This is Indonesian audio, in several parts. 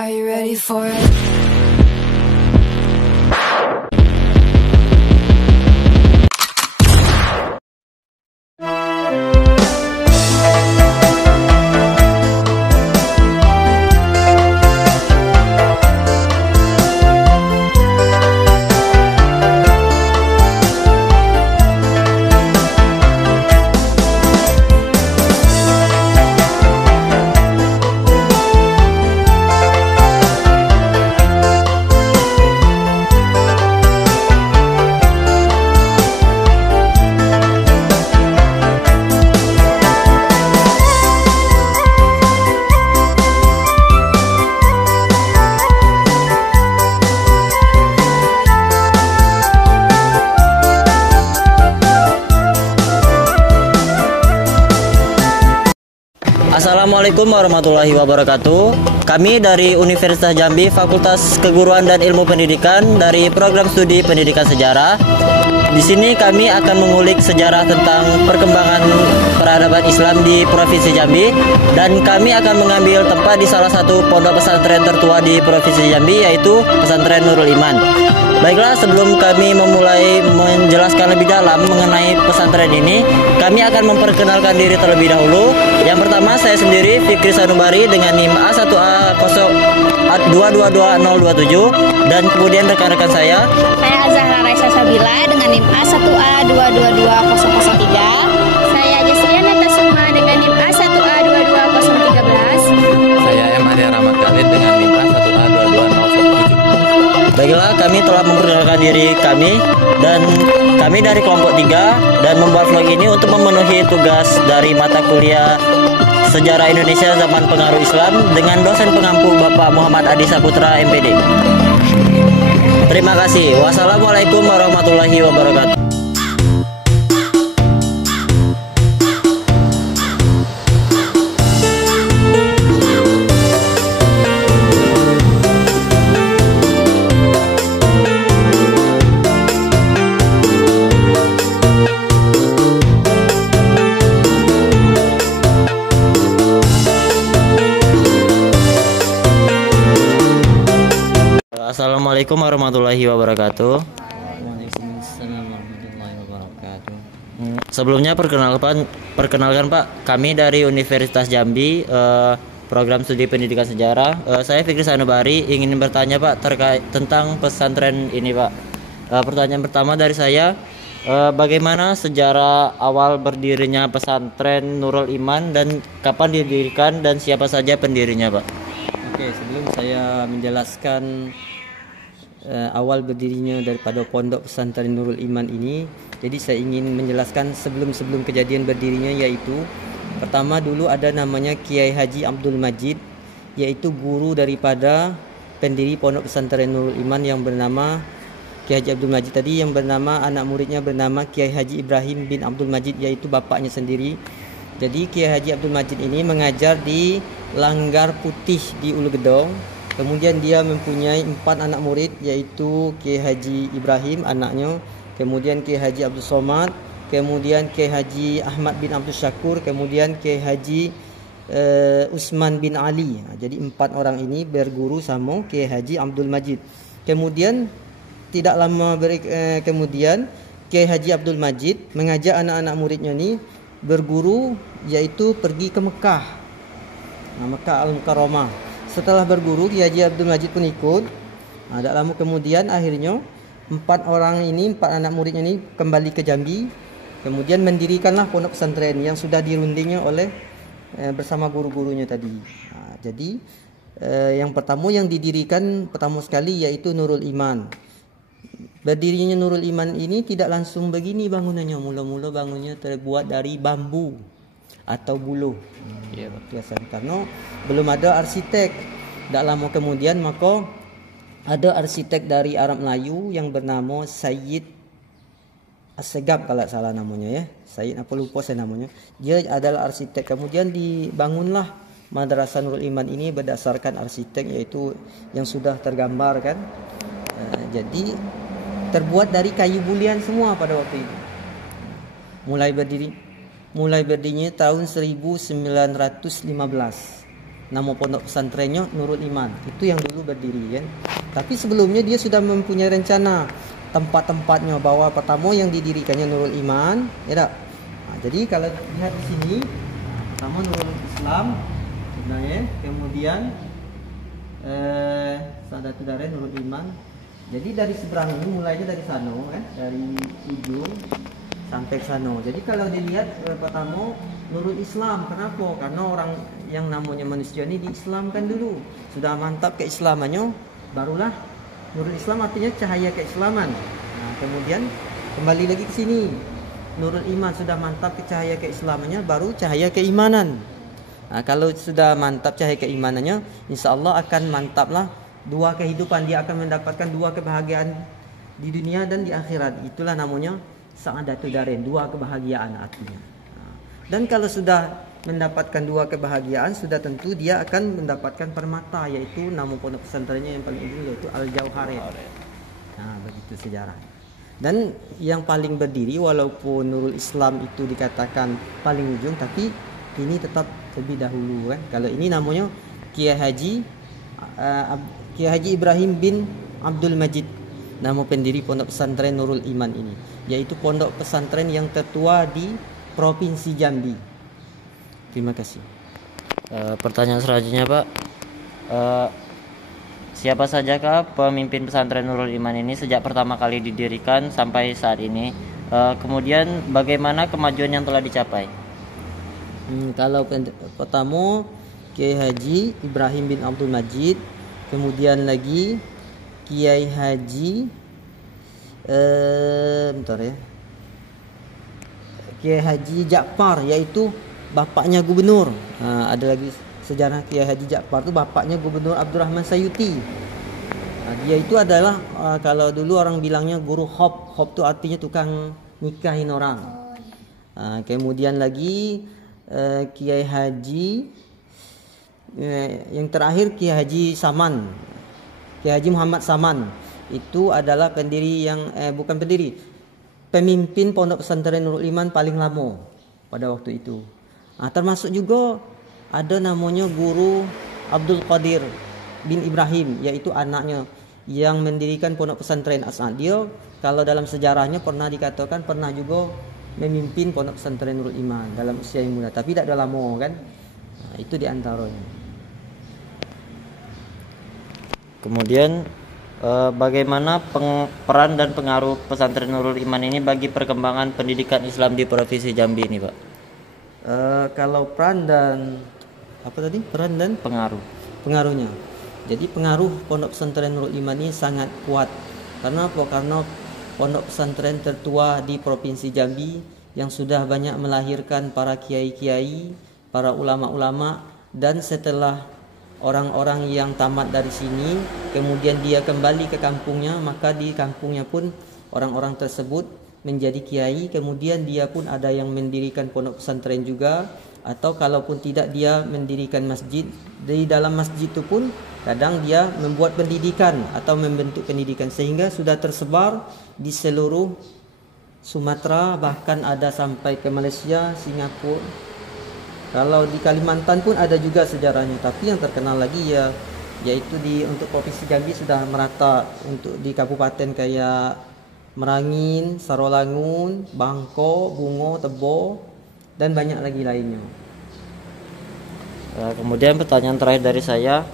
Are you ready for it? Assalamualaikum warahmatullahi wabarakatuh. Kami dari Universitas Jambi Fakultas Keguruan dan Ilmu Pendidikan dari program studi Pendidikan Sejarah. Di sini kami akan mengulik sejarah tentang perkembangan peradaban Islam di Provinsi Jambi, dan kami akan mengambil tempat di salah satu pondok pesantren tertua di Provinsi Jambi, yaitu Pesantren Nurul Iman. Baiklah, sebelum kami memulai menjelaskan lebih dalam mengenai pesantren ini, kami akan memperkenalkan diri terlebih dahulu. Yang pertama, saya sendiri Fikri Sanubari dengan NIM A1A02222027, dan kemudian rekan-rekan saya Azahra Raisa Sabila dengan NIM A1A222003. Saya Jasriana Tasuma dengan NIM A1A22013. Saya Emadi Rahmat Khalid dengan NIM A1A22017. Baiklah, kami telah memperkenalkan diri kami, dan kami dari kelompok 3 dan membuat vlog ini untuk memenuhi tugas dari mata kuliah Sejarah Indonesia Zaman Pengaruh Islam dengan dosen pengampu Bapak Muhammad Adi Saputra MPD. Terima kasih. Wassalamualaikum warahmatullahi wabarakatuh. Assalamualaikum warahmatullahi wabarakatuh. Waalaikumsalam warahmatullahi wabarakatuh. Sebelumnya perkenalkan Pak, kami dari Universitas Jambi, program studi Pendidikan Sejarah. Saya Fikri Sanubari ingin bertanya Pak terkait tentang pesantren ini Pak. Pertanyaan pertama dari saya, bagaimana sejarah awal berdirinya pesantren Nurul Iman dan kapan didirikan dan siapa saja pendirinya Pak? Oke, sebelum saya menjelaskan awal berdirinya daripada pondok pesantren Nurul Iman ini, jadi saya ingin menjelaskan sebelum kejadian berdirinya, yaitu pertama dulu ada namanya Kiai Haji Abdul Majid, yaitu guru daripada pendiri pondok pesantren Nurul Iman yang bernama Kiai Haji Abdul Majid tadi, yang bernama anak muridnya bernama Kiai Haji Ibrahim bin Abdul Majid, yaitu bapaknya sendiri. Jadi Kiai Haji Abdul Majid ini mengajar di Langgar Putih di Ulu Gedong. Kemudian dia mempunyai 4 anak murid, yaitu Kiai Haji Ibrahim anaknya, kemudian Kiai Haji Abdul Somad, kemudian Kiai Haji Ahmad bin Abdul Syakur, kemudian Kiai Haji Usman bin Ali. Jadi 4 orang ini berguru sama Kiai Haji Abdul Majid. Kemudian tidak lama kemudian Kiai Haji Abdul Majid mengajak anak-anak muridnya ini berguru, yaitu pergi ke Mekah. Mekah Al-Mukarramah. Setelah berguru, Kiai Haji Abdul Majid pun ikut. Tak lama kemudian akhirnya 4 anak muridnya ini kembali ke Jambi. Kemudian mendirikanlah pondok pesantren yang sudah dirundingnya oleh bersama guru-gurunya tadi. Jadi yang pertama yang didirikan pertama sekali yaitu Nurul Iman. Berdirinya Nurul Iman ini tidak langsung begini bangunannya. Mula-mula bangunnya terbuat dari bambu atau buluh. Biasanya karena belum ada arsitek. Tak lama kemudian maka ada arsitek dari Arab Melayu yang bernama Sayyid As-Segab kalau salah namanya ya. Sayyid apa lupa saya namanya. Dia adalah arsitek. Kemudian dibangunlah Madrasah Nurul Iman ini berdasarkan arsitek, yaitu yang sudah tergambar kan. Jadi terbuat dari kayu bulian semua pada waktu itu. Mulai berdirinya tahun 1915. nama pondok pesantrennya Nurul Iman. Itu yang dulu berdiri kan. Tapi sebelumnya dia sudah mempunyai rencana tempat-tempatnya, bahwa pertama yang didirikannya Nurul Iman, ya tak? Jadi kalau lihat di sini, pertama Nurul Islam sebenarnya, kemudian Saadatul Darain Nurul Iman. Jadi dari seberang ini mulainya dari sana kan, dari ujung sampai ke sana. Jadi kalau dilihat pertama Nurul Islam, kenapa? Karena orang yang namanya manusia ini diislamkan dulu, sudah mantap keislamannya, barulah Nurul Islam, artinya cahaya keislaman. Nah, kemudian kembali lagi ke sini, Nurul Iman, sudah mantap ke cahaya keislamannya, baru cahaya keimanan. Nah, kalau sudah mantap cahaya keimanannya, insya Allah akan mantaplah dua kehidupan, dia akan mendapatkan dua kebahagiaan di dunia dan di akhirat. Itulah namanya Saadatul Darain, dua kebahagiaan artinya. Dan kalau sudah mendapatkan dua kebahagiaan, sudah tentu dia akan mendapatkan permata, yaitu nama pondok pesantrennya yang paling ujung, yaitu Al-Jauharin. Nah, begitu sejarah. Dan yang paling berdiri, walaupun Nurul Islam itu dikatakan paling ujung, tapi ini tetap lebih dahulu kan. Kalau ini namanya Kiai Haji Ibrahim bin Abdul Majid, nama pendiri pondok pesantren Nurul Iman ini, yaitu pondok pesantren yang tertua di Provinsi Jambi. Terima kasih. Pertanyaan selanjutnya Pak, siapa sajakah pemimpin pesantren Nurul Iman ini sejak pertama kali didirikan sampai saat ini? Kemudian bagaimana kemajuan yang telah dicapai? Kalau pertama Kiai Haji Ibrahim bin Abdul Majid, kemudian lagi Kiai Haji Kiai Haji Ja'far, yaitu bapaknya gubernur. Ada lagi sejarah Kiai Haji Ja'far itu bapaknya Gubernur Abdurrahman Sayuti. Dia itu adalah kalau dulu orang bilangnya guru hop itu artinya tukang nikahin orang. Kemudian lagi Kiai Haji yang terakhir Kiai Haji Saman, Kiai Haji Muhammad Saman, itu adalah pemimpin pondok pesantren Nurul Iman paling lama pada waktu itu. Termasuk juga ada namanya Guru Abdul Qadir bin Ibrahim, yaitu anaknya yang mendirikan pondok pesantren As'ad. Dia kalau dalam sejarahnya pernah dikatakan pernah juga memimpin pondok pesantren Nurul Iman dalam usia yang muda, tapi tidak lama kan. Itu diantaranya. Kemudian bagaimana peran dan pengaruh pesantren Nurul Iman ini bagi perkembangan pendidikan Islam di Provinsi Jambi ini, Pak? Kalau peran dan pengaruhnya. Jadi pengaruh pondok pesantren Nurul Iman ini sangat kuat. Karena apa? Karena pondok pesantren tertua di Provinsi Jambi yang sudah banyak melahirkan para kiai-kiai, para ulama-ulama, dan setelah orang-orang yang tamat dari sini kemudian dia kembali ke kampungnya, maka di kampungnya pun orang-orang tersebut menjadi kiai, kemudian dia pun ada yang mendirikan pondok pesantren juga, atau kalaupun tidak dia mendirikan masjid. Di dalam masjid itu pun kadang dia membuat pendidikan atau membentuk pendidikan, sehingga sudah tersebar di seluruh Sumatera, bahkan ada sampai ke Malaysia, Singapura. Kalau di Kalimantan pun ada juga sejarahnya, tapi yang terkenal lagi yaitu untuk Provinsi Jambi sudah merata. Untuk di kabupaten kayak Merangin, Sarolangun, Bangko, Bungo, Tebo, dan banyak lagi lainnya. Kemudian pertanyaan terakhir dari saya,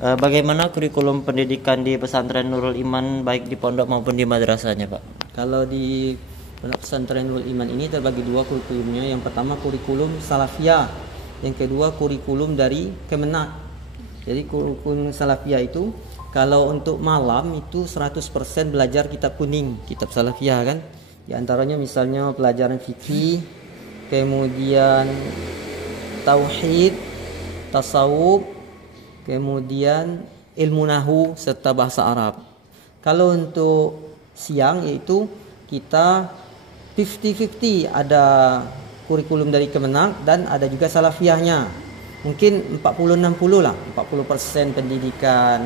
bagaimana kurikulum pendidikan di pesantren Nurul Iman baik di pondok maupun di madrasahnya, Pak? Kalau di pondok pesantren Nurul Iman ini terbagi dua kurikulumnya. Yang pertama kurikulum Salafiyah, yang kedua kurikulum dari Kemenak. Jadi kurikulum Salafiyah itu kalau untuk malam itu 100% belajar kitab kuning, kitab Salafiyah kan. Di antaranya misalnya pelajaran fikih, kemudian tauhid, tasawuf, kemudian ilmu nahwu serta bahasa Arab. Kalau untuk siang yaitu kita 50-50, ada kurikulum dari Kemenak dan ada juga Salafiyahnya. Mungkin 40-60 lah, 40% pendidikan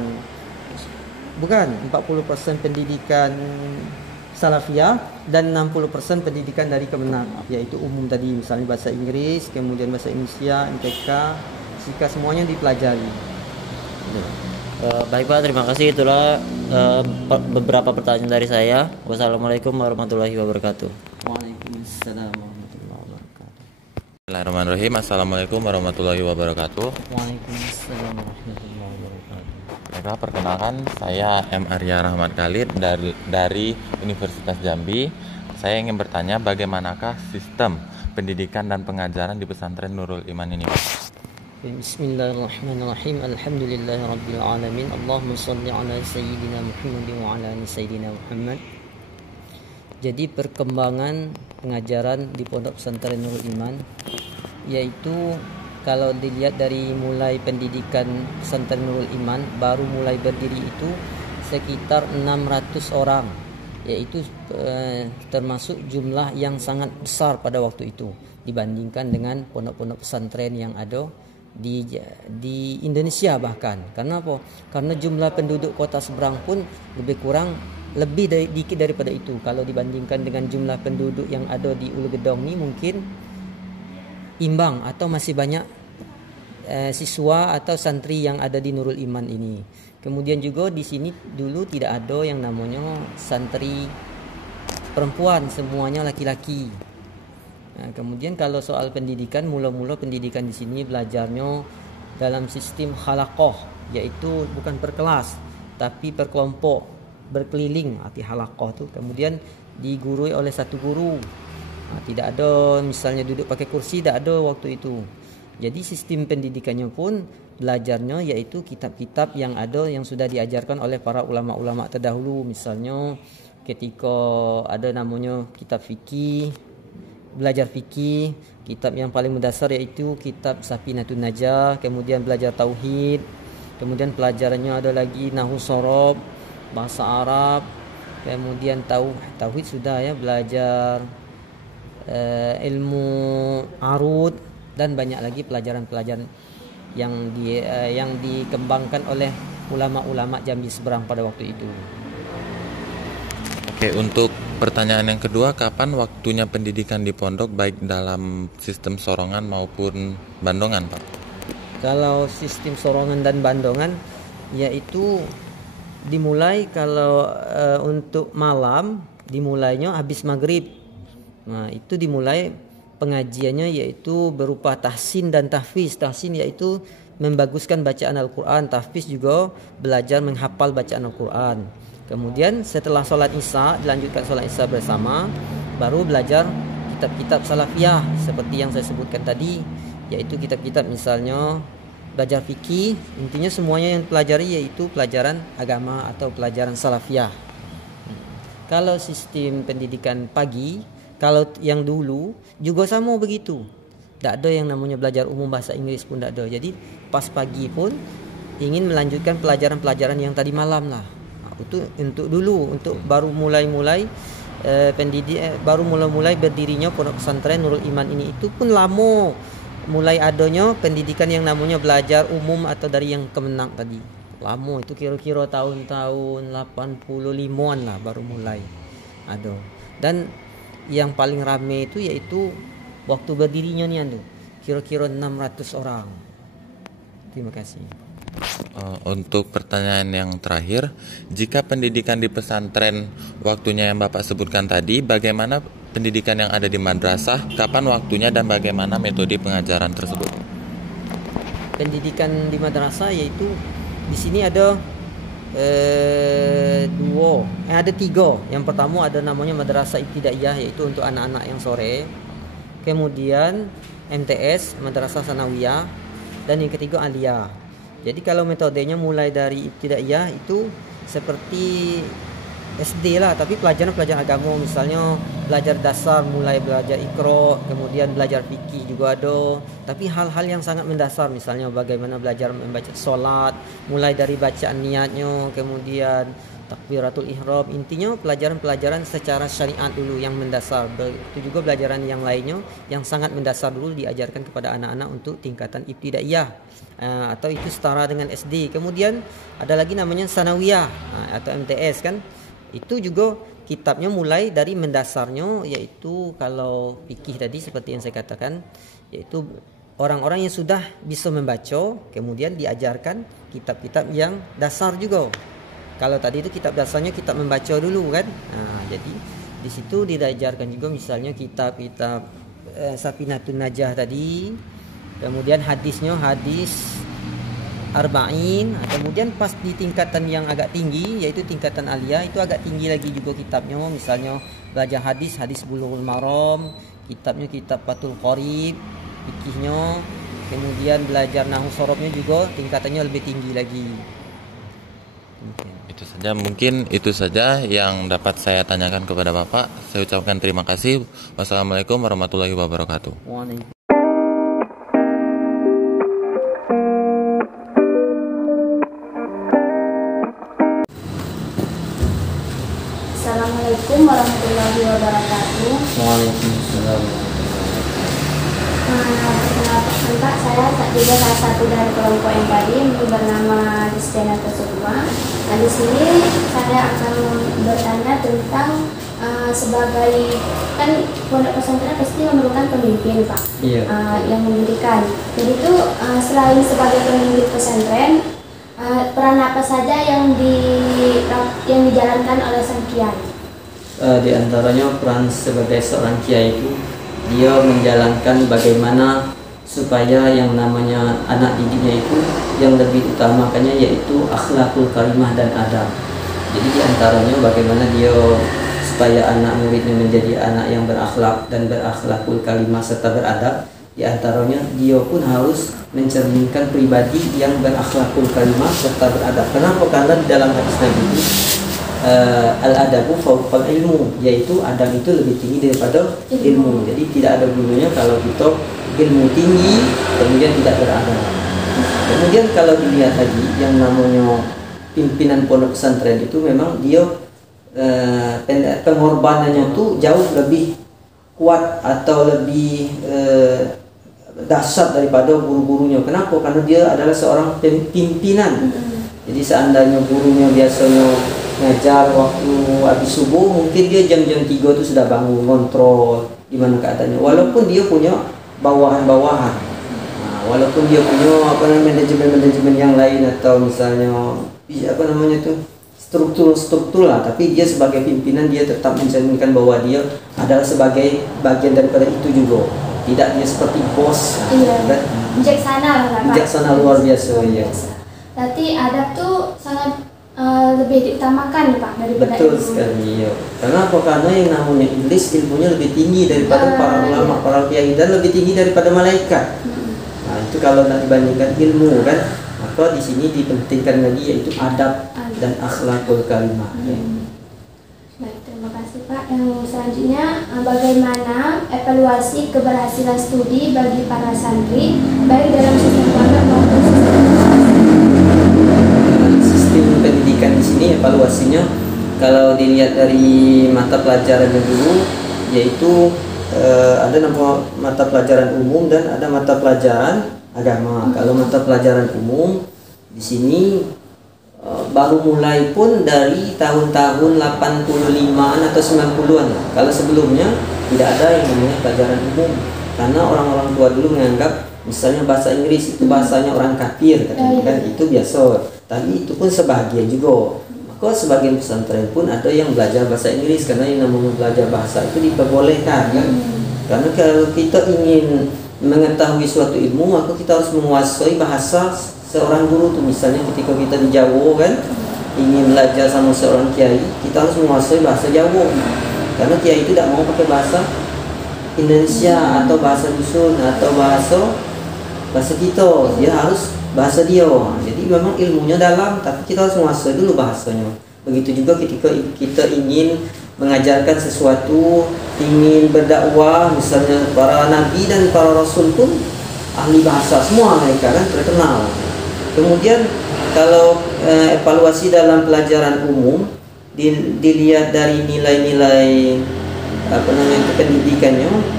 40% pendidikan Salafiyah dan 60% pendidikan dari Kemenak, yaitu umum tadi, misalnya bahasa Inggris, kemudian bahasa Indonesia, MTK, jika semuanya dipelajari. Baik Pak, terima kasih. Itulah beberapa pertanyaan dari saya. Wassalamualaikum warahmatullahi wabarakatuh. Waalaikumsalam warahmatullahi wabarakatuh. Bismillahirrahmanirrahim. Assalamualaikum warahmatullahi wabarakatuh. Waalaikumsalam warahmatullahi wabarakatuh. Baiklah, perkenalkan saya M. Arya Rahmat Khalid dari Universitas Jambi. Saya ingin bertanya bagaimanakah sistem pendidikan dan pengajaran di pesantren Nurul Iman ini, Pak? Bismillahirrahmanirrahim. Alhamdulillahirabbil alamin. Allahumma shalli ala sayyidina Muhammad wa ala ali sayyidina Muhammad. Jadi perkembangan pengajaran di Pondok Pesantren Nurul Iman yaitu kalau dilihat dari mulai pendidikan Pesantren Nurul Iman baru mulai berdiri itu sekitar 600 orang, yaitu termasuk jumlah yang sangat besar pada waktu itu dibandingkan dengan pondok-pondok pesantren yang ada di Indonesia bahkan. Karena apa? Karena jumlah penduduk kota seberang pun lebih dikit daripada itu. Kalau dibandingkan dengan jumlah penduduk yang ada di Ulu Gedong ini mungkin imbang atau masih banyak siswa atau santri yang ada di Nurul Iman ini. Kemudian juga di sini dulu tidak ada yang namanya santri perempuan, semuanya laki-laki. Nah, kemudian kalau soal pendidikan, mula-mula pendidikan di sini belajarnya dalam sistem halaqah, yaitu bukan per kelas tapi per kelompok, berkeliling arti halaqah tu. Kemudian digurui oleh satu guru. Nah, tidak ada misalnya duduk pakai kursi, tidak ada waktu itu. Jadi sistem pendidikannya pun belajarnya yaitu kitab-kitab yang ada yang sudah diajarkan oleh para ulama-ulama terdahulu. Misalnya ketika ada namanya kitab fikih, belajar fikih, kitab yang paling mendasar yaitu kitab Safinatun Najah, kemudian belajar tauhid, kemudian pelajarannya ada lagi nahwu shorof, bahasa Arab, kemudian tauhid sudah ya, belajar ilmu arud, dan banyak lagi pelajaran-pelajaran yang dikembangkan oleh ulama-ulama Jambi seberang pada waktu itu. Oke, untuk pertanyaan yang kedua, kapan waktunya pendidikan di pondok baik dalam sistem sorongan maupun bandongan, Pak? Kalau sistem sorongan dan bandongan yaitu dimulai kalau untuk malam dimulainya habis maghrib. Nah, itu dimulai pengajiannya yaitu berupa tahsin dan tahfiz. Tahsin yaitu membaguskan bacaan Al-Quran, tahfiz juga belajar menghafal bacaan Al-Quran. Kemudian setelah sholat isya, dilanjutkan sholat isya bersama, baru belajar kitab-kitab salafiyah seperti yang saya sebutkan tadi, yaitu kitab-kitab misalnya belajar fikih. Intinya semuanya yang pelajari yaitu pelajaran agama atau pelajaran salafiyah. Kalau sistem pendidikan pagi, kalau yang dulu juga sama begitu, tidak ada yang namanya belajar umum bahasa Inggris pun tidak ada. Jadi pas pagi pun ingin melanjutkan pelajaran-pelajaran yang tadi malam lah. Itu untuk dulu, untuk baru mulai berdirinya pondok pesantren Nurul Iman ini. Itu pun lama mulai adanya pendidikan yang namanya belajar umum atau dari yang kemenang tadi. Lama itu kira-kira tahun-tahun 85-an lah baru mulai ada. Dan yang paling ramai itu yaitu waktu berdirinya nih anu, kira-kira 600 orang. Terima kasih. Untuk pertanyaan yang terakhir, jika pendidikan di pesantren waktunya yang Bapak sebutkan tadi, bagaimana pendidikan yang ada di madrasah, kapan waktunya dan bagaimana metode pengajaran tersebut? Pendidikan di madrasah yaitu di sini ada ada 3. Yang pertama ada namanya madrasah ibtidaiyah, yaitu untuk anak-anak yang sore. Kemudian MTS, madrasah sanawiyah, dan yang ketiga aliyah. Jadi kalau metodenya mulai dari ibtidaiyah itu seperti SD lah, tapi pelajaran agama, misalnya belajar dasar, mulai belajar Iqra, kemudian belajar fikih juga ada, tapi hal-hal yang sangat mendasar, misalnya bagaimana belajar membaca solat, mulai dari bacaan niatnya, kemudian takbiratul ihram. Intinya pelajaran-pelajaran secara syariat dulu yang mendasar. Itu juga pelajaran yang lainnya yang sangat mendasar dulu diajarkan kepada anak-anak untuk tingkatan ibtidaiyah, atau itu setara dengan SD. Kemudian ada lagi namanya sanawiyah atau MTS kan. Itu juga kitabnya mulai dari mendasarnya, yaitu kalau fikih tadi seperti yang saya katakan, yaitu orang-orang yang sudah bisa membaca, kemudian diajarkan kitab-kitab yang dasar juga. Kalau tadi itu kitab dasarnya kitab membaca dulu kan. Nah, jadi di situ diajarkan juga misalnya kitab-kitab Safinatun Najah tadi. Kemudian hadisnya hadis Arba'in. Kemudian pas di tingkatan yang agak tinggi yaitu tingkatan aliyah itu agak tinggi lagi juga kitabnya. Misalnya belajar hadis Bulughul Maram, kitabnya kitab Fathul Qorib, fikihnya, kemudian belajar nahwu sorobnya juga tingkatannya lebih tinggi lagi. Itu saja, mungkin itu saja yang dapat saya tanyakan kepada Bapak. Saya ucapkan terima kasih. Wassalamualaikum warahmatullahi wabarakatuh. Assalamualaikum warahmatullahi wabarakatuh. Waalaikumsalam. Perkenalkan Pak, saya juga salah satu dari kelompok yang tadi yang bernama Destina Tersuma. Nah, di sini saya akan bertanya tentang sebagai kan pondok pesantren pasti memerlukan pemimpin Pak, yang mendirikan. Jadi itu selain sebagai pemimpin pesantren, peran apa saja yang dijalankan oleh sang kiai? Di antaranya peran sebagai seorang kiai itu dia menjalankan bagaimana supaya yang namanya anak didiknya itu yang lebih utamakannya yaitu akhlakul karimah dan adab. Jadi di antaranya bagaimana dia supaya anak muridnya menjadi anak yang berakhlak dan berakhlakul karimah serta beradab. Di antaranya dia pun harus mencerminkan pribadi yang berakhlakul karimah serta beradab. Kenapa? Karena di dalam hadis Nabi itu al-adabu fawqal ilmu, yaitu adab itu lebih tinggi daripada ilmu. Jadi tidak ada gunanya kalau kita ilmu tinggi kemudian tidak beradab. Kemudian kalau dilihat lagi yang namanya pimpinan pondok pesantren itu memang dia pengorbanannya tuh jauh lebih kuat atau lebih dahsyat daripada guru-gurunya. Kenapa? Karena dia adalah seorang pimpinan. Jadi seandainya gurunya biasanya ngajar waktu habis subuh, mungkin dia jam-jam 3 itu sudah bangun kontrol di mana keadaannya. Walaupun dia punya bawahan-bawahan, walaupun dia punya manajemen yang lain atau misalnya struktur lah, tapi dia sebagai pimpinan dia tetap mencerminkan bahwa dia adalah sebagai bagian daripada itu juga. Tidak dia seperti bos. Bijaksana luar biasa. Berarti adab tuh sangat lebih diutamakan Pak daripada betul ilmu. Sekali ya. Karena apa? Karena yang namanya iblis ilmunya lebih tinggi daripada para ulama, para kiai, dan lebih tinggi daripada malaikat. Nah itu kalau nak dibandingkan ilmu kan, maka di sini dipentingkan lagi yaitu adab dan akhlakul karimah. Baik, terima kasih Pak. Yang selanjutnya, bagaimana evaluasi keberhasilan studi bagi para santri baik dalam sistem pondok maupun sistem pendidikan di sini evaluasinya kalau dilihat dari mata pelajarannya dulu yaitu ada mata pelajaran umum dan ada mata pelajaran agama. Kalau mata pelajaran umum di sini baru mulai pun dari tahun-tahun 85-an atau 90-an. Kalau sebelumnya tidak ada yang namanya pelajaran umum karena orang-orang tua dulu menganggap misalnya bahasa Inggris itu bahasanya orang kafir kan itu biasa. Tapi itu pun sebagian juga. Maka sebagian pesantren pun ada yang belajar bahasa Inggris karena yang namanya belajar bahasa itu diperbolehkan kan. Karena kalau kita ingin mengetahui suatu ilmu maka kita harus menguasai bahasa seorang guru tuh. Misalnya ketika kita di Jawa kan ingin belajar sama seorang kiai, kita harus menguasai bahasa Jawa. Karena kiai itu tidak mau pakai bahasa Indonesia atau bahasa dusun atau bahasa kita, dia harus bahasa dia. Jadi memang ilmunya dalam, tapi kita harus menguasai dulu bahasanya. Begitu juga ketika kita ingin mengajarkan sesuatu, ingin berdakwah, misalnya para nabi dan para rasul pun ahli bahasa semua mereka kan terkenal. Kemudian kalau evaluasi dalam pelajaran umum dilihat dari nilai-nilai pendidikannya.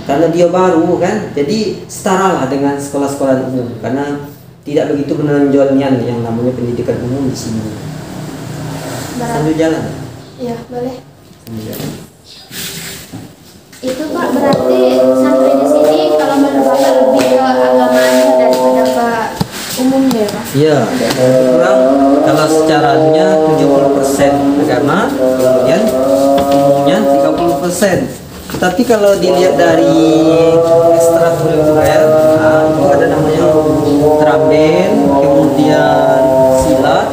Karena dia baru kan, jadi setaralah dengan sekolah-sekolah umum. Karena tidak begitu menonjolnya yang namanya pendidikan umum di sini. Sambil jalan. Iya, boleh. Sambil jalan. Itu Pak berarti santri di sini kalau menurut Iya, kurang kalau secara anunya 70% agama, kemudian umumnya 30%. Tapi kalau dilihat dari ekstrakurikuler, itu ada namanya drum band, kemudian silat,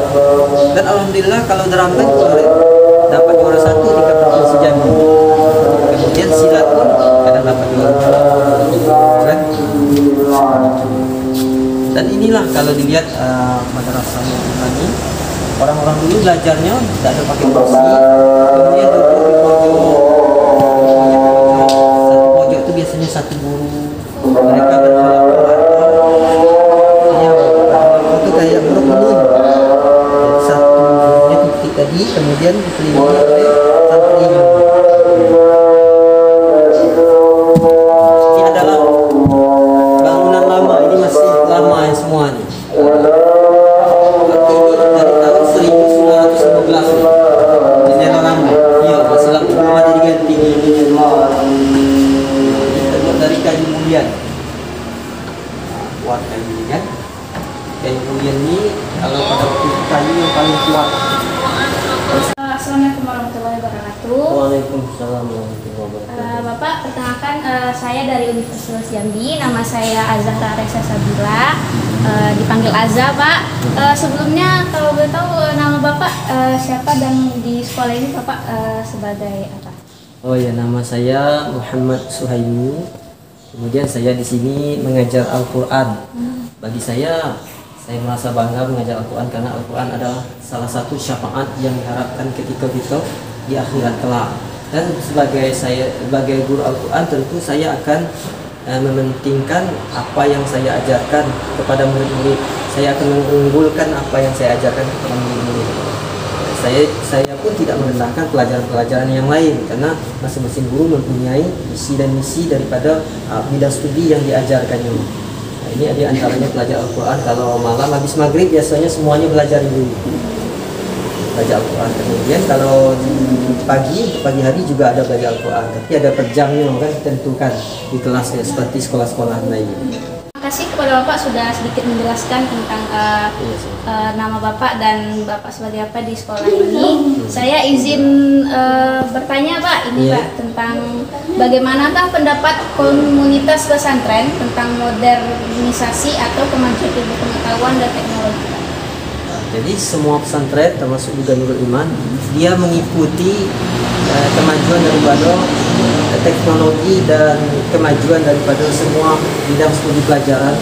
dan alhamdulillah kalau drum band kemarin dapat juara 1 tingkat provinsi Jambi. Kemudian silat pun kadang dapat juara 2, kan? Dan inilah kalau dilihat madrasah ini, orang-orang dulu belajarnya tidak ada pakai kursi, kemudian duduk di pojok. Satu pojok itu biasanya satu guru, mereka berhalaqah. Ya, berhalaqah itu kayak berkerumun. Jadi satunya titik tadi, kemudian dikelilingi oleh santrinya. Ini adalah bangunan lama, ini masih lama ya semua nih. Ini dari tahun 1915 nih. Jendela lama. Iya, masih lama jadi ganti ini. Ini terbuat dari kayu mulian. Kuat kayu mulian. Kayu mulian ini kalau pada waktu kayu yang paling kuat. Assalamualaikum warahmatullahi wabarakatuh. Waalaikumsalam warahmatullahi wabarakatuh. Bapak, perkenalkan saya dari Universitas Jambi. Nama saya Azahra Reza Sabila, dipanggil Azza, Pak. Sebelumnya kalau boleh tahu nama Bapak siapa dan di sekolah ini Bapak sebagai apa? Oh ya, nama saya Muhammad Suhaimi. Kemudian saya di sini mengajar Al-Qur'an. Bagi saya merasa bangga mengajar Al-Quran karena Al-Quran adalah salah satu syafaat yang diharapkan ketika kita di akhirat kelak. Dan sebagai guru Al-Quran tentu saya akan mementingkan apa yang saya ajarkan kepada murid-murid. Saya akan mengunggulkan apa yang saya ajarkan kepada murid-murid. Saya pun tidak merendahkan pelajaran-pelajaran yang lain karena masing-masing guru mempunyai visi dan misi daripada bidang studi yang diajarkannya. Ini di antaranya belajar Al-Quran. Kalau malam habis maghrib biasanya semuanya belajar dulu, belajar Al-Quran. Kemudian kalau di pagi hari juga ada belajar Al-Quran, tapi ada per jamnya kan ditentukan di kelasnya seperti sekolah-sekolah lain. Terima kasih kepada Bapak sudah sedikit menjelaskan tentang nama Bapak dan Bapak sebagai apa di sekolah ini. Saya izin bertanya Pak, ini Pak, tentang bagaimanakah pendapat komunitas pesantren tentang modernisasi atau kemajuan ilmu pengetahuan dan teknologi? Jadi semua pesantren termasuk juga Nurul Iman, dia mengikuti kemajuan daripada teknologi dan kemajuan daripada semua bidang studi pelajaran,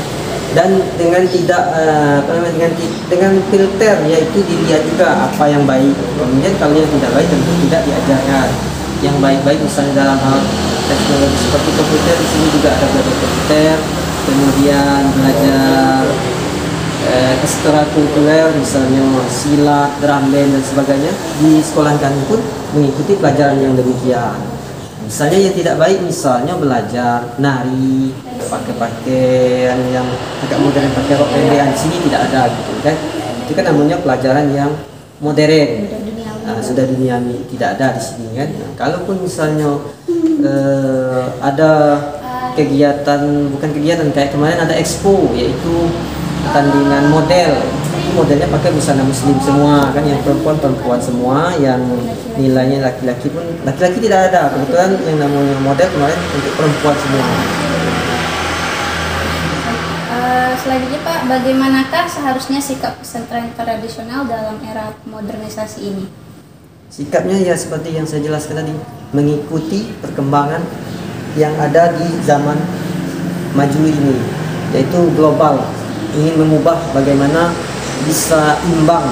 dan dengan tidak dengan filter, yaitu dilihat juga apa yang baik. Kemudian kalau yang tidak baik tentu tidak diajarkan. Yang baik-baik misalnya dalam hal teknologi seperti komputer, di sini juga ada belajar komputer, kemudian belajar ekstrakurikuler misalnya silat, drum band dan sebagainya. Di sekolah kami pun mengikuti pelajaran yang demikian. Misalnya yang tidak baik, misalnya belajar nari, pakai pakaian yang agak modern, pakai rok pendekan, di sini tidak ada gitu kan. Itu kan namanya pelajaran yang modern. Sudah duniawi, tidak ada di sini kan. Nah, kalaupun misalnya ada kegiatan, bukan kegiatan, kayak kemarin ada expo, yaitu pertandingan model. Modelnya pakai busana muslim semua kan, yang perempuan semua, yang nilainya laki-laki pun, laki-laki tidak ada. Kebetulan yang namanya model kemarin untuk perempuan semua. Selanjutnya Pak, bagaimanakah seharusnya sikap pesantren tradisional dalam era modernisasi ini? Sikapnya ya seperti yang saya jelaskan tadi, mengikuti perkembangan yang ada di zaman maju ini, yaitu global. Ingin mengubah bagaimana bisa imbang,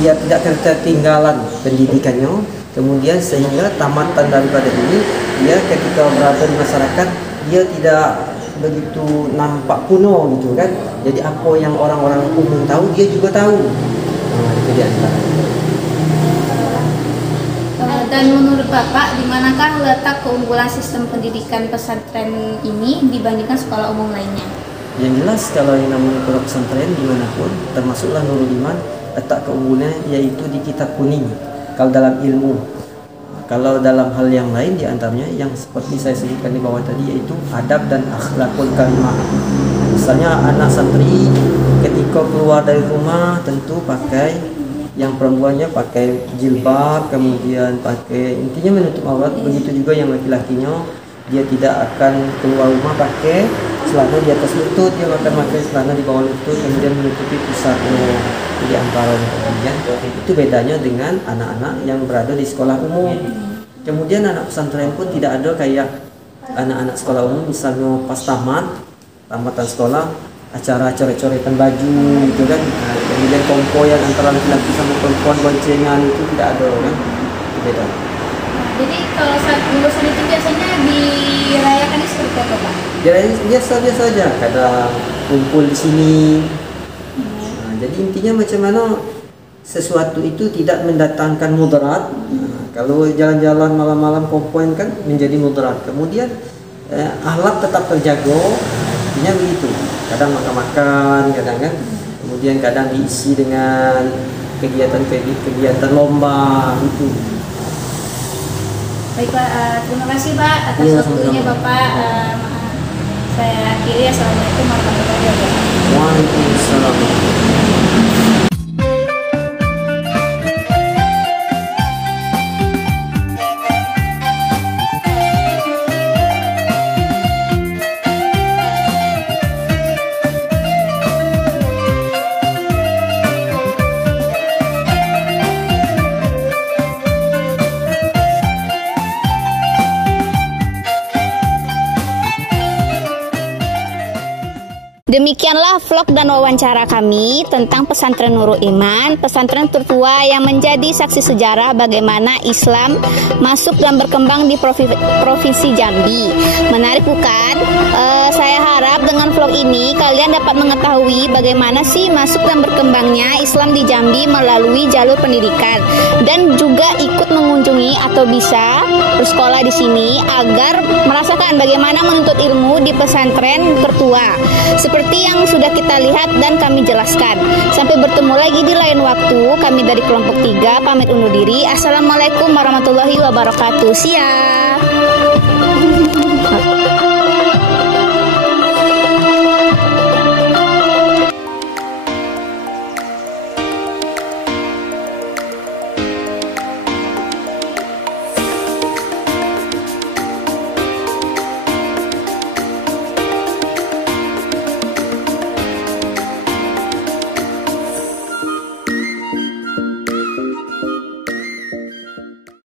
dia tidak ketinggalan pendidikannya, kemudian sehingga tamatan daripada ini, dia ketika berada di masyarakat dia tidak begitu nampak kuno gitu kan. Jadi apa yang orang-orang umum tahu dia juga tahu. Itu dia. Dan menurut Bapak, di manakah letak keunggulan sistem pendidikan pesantren ini dibandingkan sekolah umum lainnya? Yang jelas kalau yang namanya pondok pesantren dimanapun, termasuklah Nurul Iman, letak keunggulannya yaitu di kitab kuning. Kalau dalam ilmu, kalau dalam hal yang lain diantaranya yang seperti saya sebutkan di bawah tadi, yaitu adab dan akhlakul karimah. Misalnya anak santri ketika keluar dari rumah tentu pakai, yang perempuannya pakai jilbab, kemudian pakai intinya menutup aurat. Begitu juga yang laki-lakinya, dia tidak akan keluar rumah pakai celana di atas lutut, dia akan pakai celana di bawah lutut, kemudian menutupi pusatnya di antara kemudian. Itu bedanya dengan anak-anak yang berada di sekolah umum. Kemudian anak pesantren pun tidak ada kayak anak-anak sekolah umum, misalnya pas tamatan sekolah, acara coret-coretan baju gitu kan, kemudian kompoyan antara laki-laki sama perempuan, boncengan, itu tidak ada kan, itu beda. Jadi kalau saat lulusan itu biasanya dirayakan seperti apa Pak? Dirayakan biasa-biasa aja, kadang kumpul di sini. Nah, jadi intinya macam mana sesuatu itu tidak mendatangkan mudarat. Kalau jalan-jalan malam-malam kompoin kan menjadi mudarat. Kemudian akhlak tetap terjaga, intinya begitu. Kadang makan-makan, kadang kan. Kemudian kadang diisi dengan kegiatan lomba itu. Baik Pak, terima kasih Pak atas Iya, waktunya sama-sama. Bapak. Saya akhiri, assalamualaikum warahmatullahi wabarakatuh. Waalaikumsalam. Demikianlah vlog dan wawancara kami tentang pesantren Nurul Iman, pesantren tertua yang menjadi saksi sejarah bagaimana Islam masuk dan berkembang di Provinsi Jambi. Menarik bukan? Saya harap dengan vlog ini kalian dapat mengetahui bagaimana sih masuk dan berkembangnya Islam di Jambi melalui jalur pendidikan, dan juga ikut mengunjungi atau bisa bersekolah di sini agar merasakan bagaimana menuntut ilmu di pesantren tertua. Seperti yang sudah kita lihat dan kami jelaskan. Sampai bertemu lagi di lain waktu. Kami dari kelompok 3 pamit undur diri. Assalamualaikum warahmatullahi wabarakatuh. Siap.